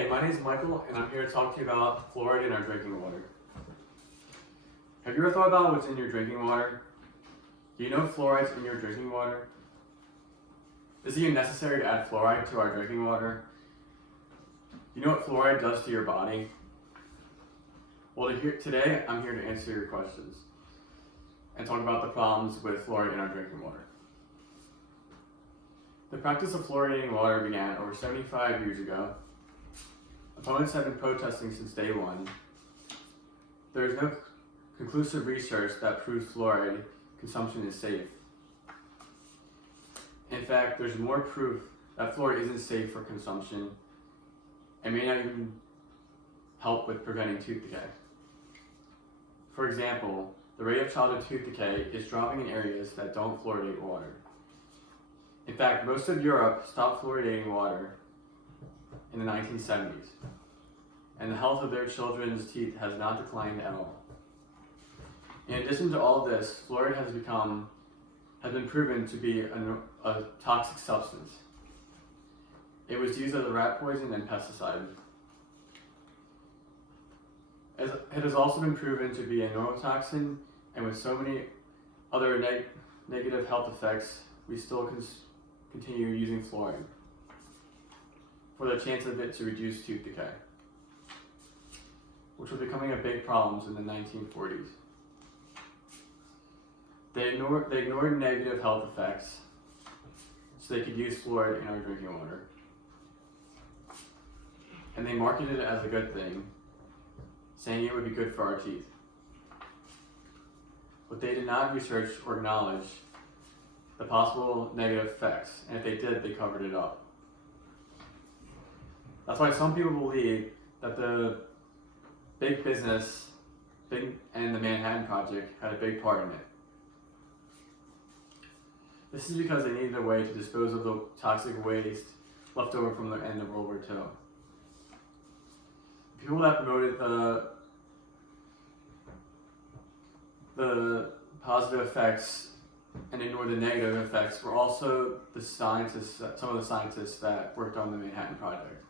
Hey, my name is Michael, and I'm here to talk to you about fluoride in our drinking water. Have you ever thought about what's in your drinking water? Do you know fluoride's in your drinking water? Is it even necessary to add fluoride to our drinking water? Do you know what fluoride does to your body? Well, today I'm here to answer your questions and talk about the problems with fluoride in our drinking water. The practice of fluoridating water began over 75 years ago. Opponents have been protesting since day one. There is no conclusive research that proves fluoride consumption is safe. In fact, there's more proof that fluoride isn't safe for consumption and may not even help with preventing tooth decay. For example, the rate of childhood tooth decay is dropping in areas that don't fluoridate water. In fact, most of Europe stopped fluoridating water in the 1970s, and the health of their children's teeth has not declined at all. In addition to all this, fluoride has been proven to be a toxic substance. It was used as a rat poison and pesticide. It has also been proven to be a neurotoxin, and with so many other negative health effects, we still continue using fluoride for the chance of it to reduce tooth decay, which was becoming a big problem in the 1940s. They ignored negative health effects so they could use fluoride in our drinking water. And they marketed it as a good thing, saying it would be good for our teeth. But they did not research or acknowledge the possible negative effects, and if they did, they covered it up. That's why some people believe that the big business and the Manhattan Project had a big part in it. This is because they needed a way to dispose of the toxic waste left over from the end of World War II. People that promoted the positive effects and ignored the negative effects were also some of the scientists that worked on the Manhattan Project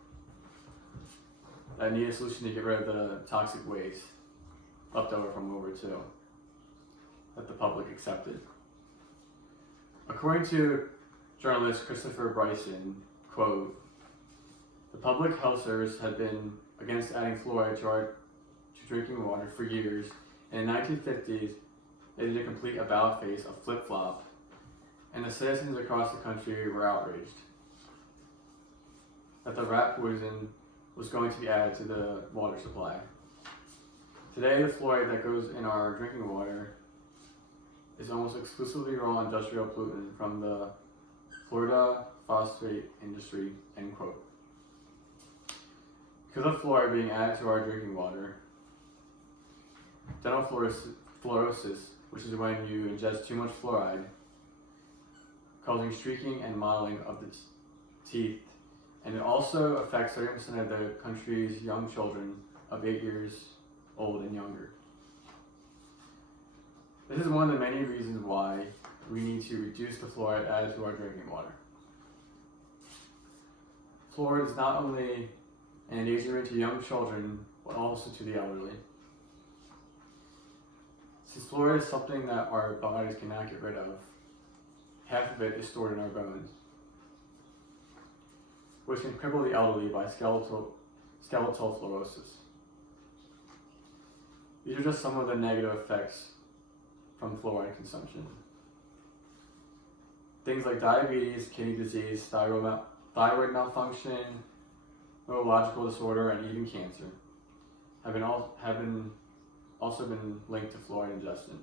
that needed a solution to get rid of the toxic waste left over from World War II that the public accepted. According to journalist Christopher Bryson, quote, "The public health service had been against adding fluoride to drinking water for years, and in the 1950s, they did a complete about-face, a flip-flop, and the citizens across the country were outraged that the rat poison was going to be added to the water supply. Today, the fluoride that goes in our drinking water is almost exclusively raw industrial pollutant from the Florida phosphate industry," end quote. Because of fluoride being added to our drinking water, dental fluorosis, which is when you ingest too much fluoride, causing streaking and mottling of the teeth, and it also affects 30% of the country's young children of 8 years old and younger. This is one of the many reasons why we need to reduce the fluoride added to our drinking water. Fluoride is not only an endangerment to young children, but also to the elderly. Since fluoride is something that our bodies cannot get rid of, half of it is stored in our bones, which can cripple the elderly by skeletal fluorosis. These are just some of the negative effects from fluoride consumption. Things like diabetes, kidney disease, thyroid malfunction, neurological disorder, and even cancer have also been linked to fluoride ingestion.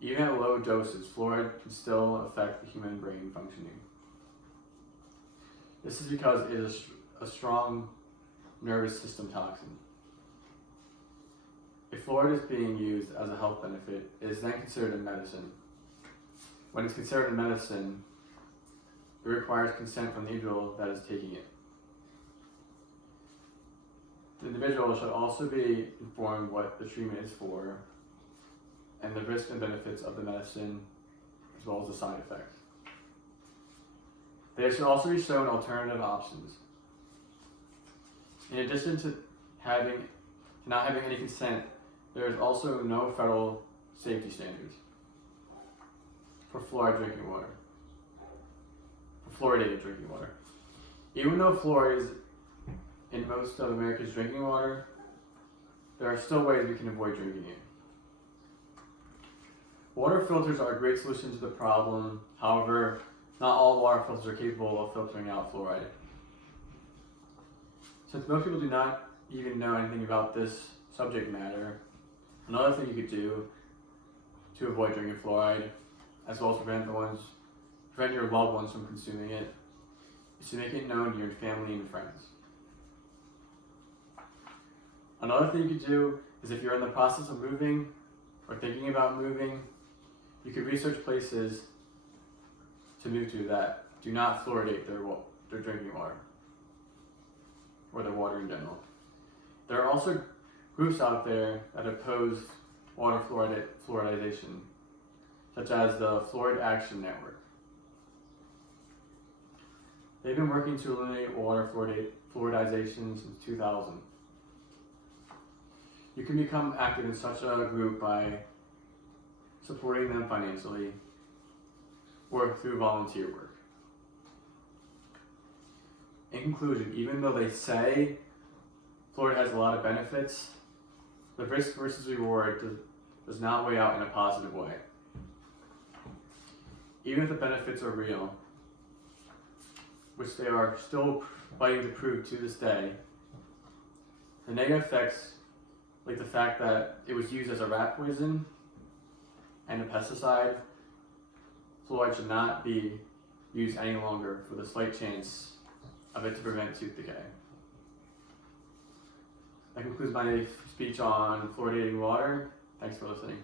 Even at low doses, fluoride can still affect the human brain functioning. This is because it is a strong nervous system toxin. If fluoride is being used as a health benefit, it is then considered a medicine. When it's considered a medicine, it requires consent from the individual that is taking it. The individual should also be informed what the treatment is for and the risks and benefits of the medicine, as well as the side effects. They should also be shown alternative options. In addition to not having any consent, there is also no federal safety standards for fluoride drinking water, for fluoridated drinking water. Even though fluoride is in most of America's drinking water, there are still ways we can avoid drinking it. Water filters are a great solution to the problem. However, not all water filters are capable of filtering out fluoride. Since most people do not even know anything about this subject matter, another thing you could do to avoid drinking fluoride, as well as prevent your loved ones from consuming it, is to make it known to your family and friends. Another thing you could do is if you're in the process of moving or thinking about moving, you could research places to move to that do not fluoridate their drinking water or their water in general. There are also groups out there that oppose water fluoridization, such as the Fluoride Action Network. They've been working to eliminate water fluoridization since 2000. You can become active in such a group by supporting them financially or through volunteer work. In conclusion, even though they say fluoride has a lot of benefits, the risk versus reward does not weigh out in a positive way. Even if the benefits are real, which they are still fighting to prove to this day, the negative effects, like the fact that it was used as a rat poison and a pesticide, fluoride should not be used any longer for the slight chance of it to prevent tooth decay. That concludes my speech on fluoridating water. Thanks for listening.